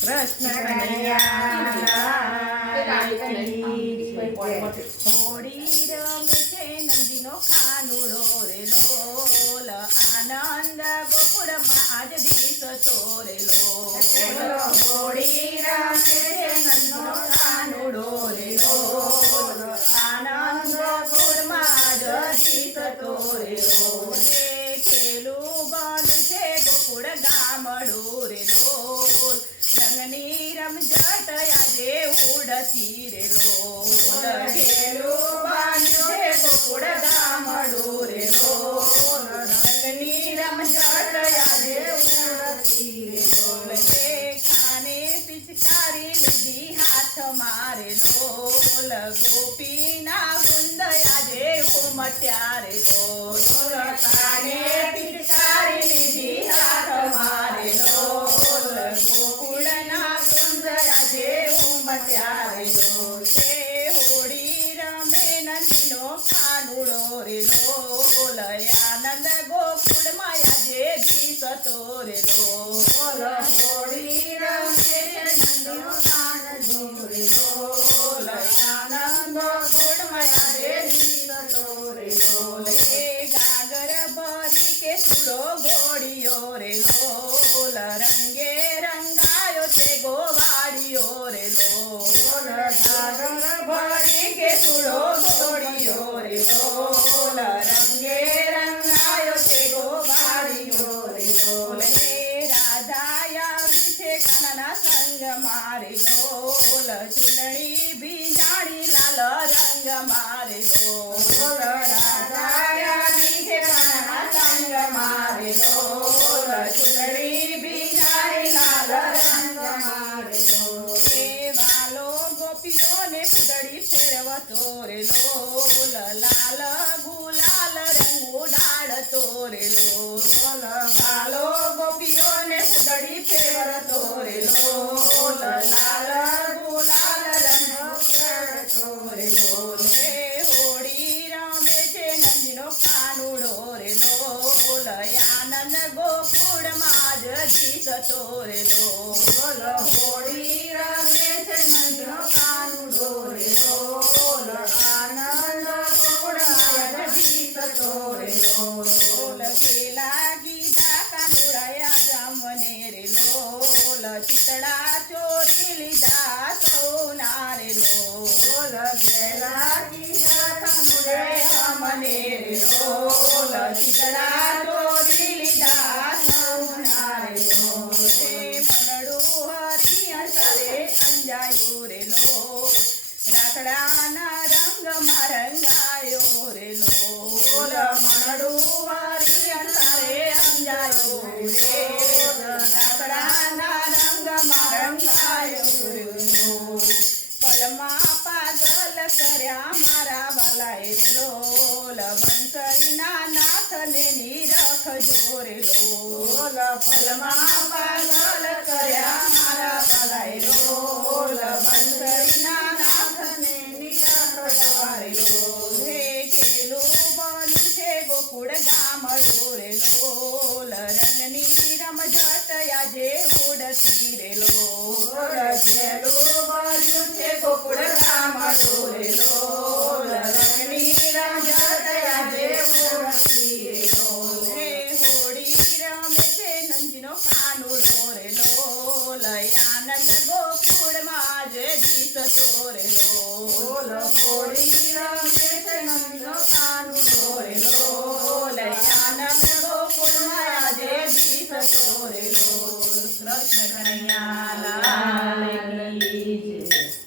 કૃષ્ણ કનૈયા હોળી રમે છે નંદીનો કાનુડો રે લોલ આનંદ ગોકુળમાં આજ દીસતો રે લોલ હોળી રમે છે નંદીનો કાનુડો રે લોલ આનંદ ગોકુળમાં આજ દીસતો રે લોલ ખેલું બન છે ગોકુળ ગામડું રે લોલ રંગની રમઝટ આજે ઉડતી રે લોલ ખેલું બાન્યું છે ગોકુળ ગામડું રે લોલ રંગની રમઝટ આજે ઉડતી રે લોલ ખાને પિચકારી લીધી હાથ મારે લોલ ગોપીના ગુંદ આજે ઉમટ્યા રે લોલ ખાને પિચકારી લીધી હાથ મારે લોલ ગોકુળના ગુંદ આજે ઉમટ્યા રે લોલ હોળી રમે નંદીનો કાનુડો રે લોલ આનંદ ગોકુળમાં આજે દીસતો રે લોલ હોળી રમે નંદીનો કાનુડો રે લોલ આનંદ ગોકુળમાં આજે દીસતો રે લોલ ગાગર ભરી કે સુડો ઘોડિયો રે લોલ રંગે રંગાયો છે ગોવાડિયો રે લોલ ગાગર ભરી કે સુડો ઘોડિયો રે લોલ રંગે રંગાયો છે ગોવાડિયો રે લોલ રાધા આવી છે કાનના સંગ મારે લોલ ચૂંદડી ભીંજાણી લાલ રંગ મારે લોલ રાધા આવી છે કાનના સંગ મારે લોલ ચૂંદડી ભીંજાણી લાલ રંગ મારે લોલ વાલો ગોપીઓને ફૂદડી ફેરવતો રે લોલ લાલ ગુલાલ રંગ ઉડાડતો રે લોલ વાલો ગોપીઓને ફૂદડી ફેરવતો રે લોલ લાલ ગુલાલ રંગ ઉડાડતો રે લોલ હોળી રમે છે નંદીનો કાનુડો રે લોલ આનંદ ગોકુળમાં જ દીસતો રે લોલ હોળી રમે છે નંદીનો કાનુડો રે લોલ આનંદ ગોકુળમાં જ દીસતો રે લોલ ખેલા ગીતા કાનુડાયા જામને રે લોલ ચિતડા ચોરી લીધા સૌના રે લોલ ખેલા ગીતા કાનુડાયા મને રે લોલ ચિતડા ચોરી લીધા સૌના રે લોલ મનડું હરી અંતરે અંજાયું રે લોલ રાતડાના રંગમાં રંગાયો રે લોલ મનડું હરી અંતરે અંજાયું રે રાતડાના રંગમાં રંગાયો રે લોલ પલમાં પાગલ કર્યા મારા વાલાએ રે લોલ બંસરીના નાથને નિરખજો રે લોલ પલમાં પાગલ કર્યા મારા વાલાએ લોલ બંસરીના નાથને નિરખજો રે લોલ ખેલું બન્યું છે ગોકુળ ગામડું રે લોલ રંગની રમઝટ આજે ઉડતી રે લોલ ખેલું બન્યું છે ગોકુળ ગામડું રે લોલ રંગની રમઝટ આજે ઉડતી રે લોલ હોળી રમે છે નંદીનો કાનુડો રે લોલ આનંદ ગોકુળમાં જ દીસતો રે લોલ હોળી રમે છે નંદીનો કાનુડો રે લોલ આનંદ ગોકુળમાં જ દીસતો રે લોલ કૃષ્ણ કનૈયા લાલ કી જય।